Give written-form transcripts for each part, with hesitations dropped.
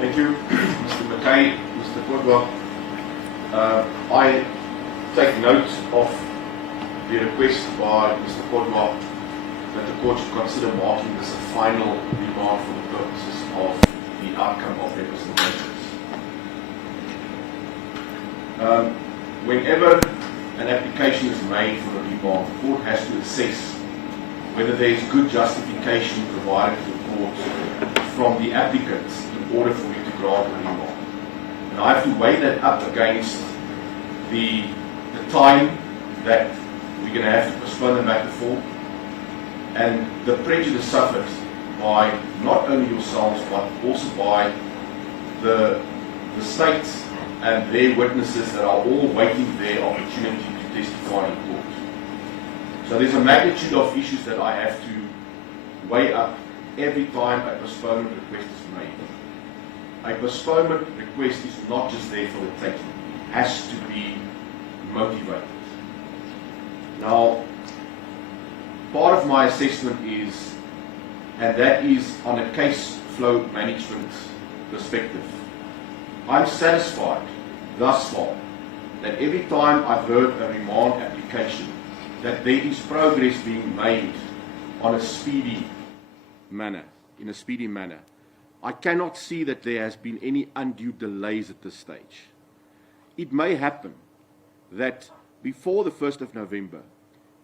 Thank you, Mr. Mackay, Mr. Kodwa. I take note of the request by Mr. Kodwa that the court should consider marking this a final remand for the purposes of the outcome of representations. Whenever an application is made for a remand, the court has to assess whether there is good justification provided to the court from the applicants in order for you to grant a remand. And I have to weigh that up against the time that we're going to have to postpone the matter for, and the prejudice suffered by not only yourselves but also by the state and their witnesses that are all waiting their opportunity to testify in court. So there's a magnitude of issues that I have to weigh up every time a postponement request is made. A postponement request is not just there for the taking. It has to be motivated. Now, part of my assessment is, and that is on a case flow management perspective, I'm satisfied thus far that every time I've heard a remand application, that there is progress being made on a speedy manner, in a speedy manner. I cannot see that there has been any undue delays at this stage. It may happen that before the 1st of November,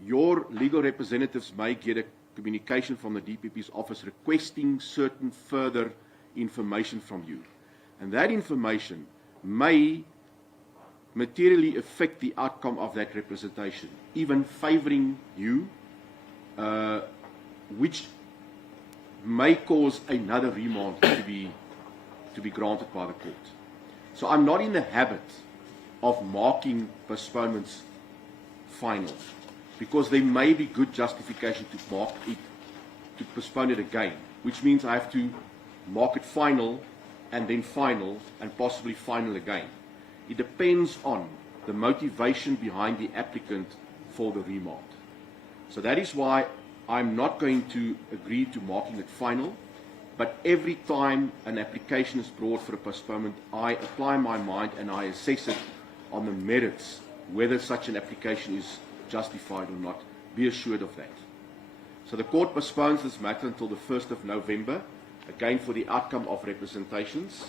your legal representatives may get a communication from the DPP's office requesting certain further information from you. And that information may materially affect the outcome of that representation, even favoring you, which may cause another remand to be granted by the court. So I'm not in the habit of marking postponements final, because there may be good justification to mark it, to postpone it again, which means I have to mark it final and then final and possibly final again. It depends on the motivation behind the applicant for the remand. So that is why I'm not going to agree to marking it final, but every time an application is brought for a postponement, I apply my mind and I assess it on the merits, whether such an application is justified or not. Be assured of that. So the court postpones this matter until the 1st of November, again for the outcome of representations.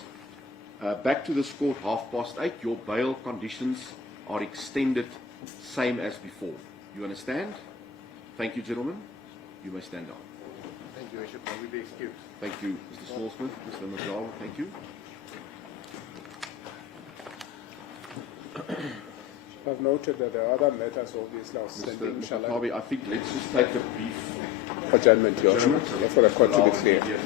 Back to this court 8:30. Your bail conditions are extended, same as before. You understand? Thank you, gentlemen. You may stand down. Thank you, Bishop. Will we be excused? Thank you, Mr. Smallsmith, Mr. Mackay. Thank you. I've noted that there are other matters obviously outstanding. Mr. I think let's just take a brief Adjournment, Your Honor. adjournment. That's what I've got to be clear. Yes.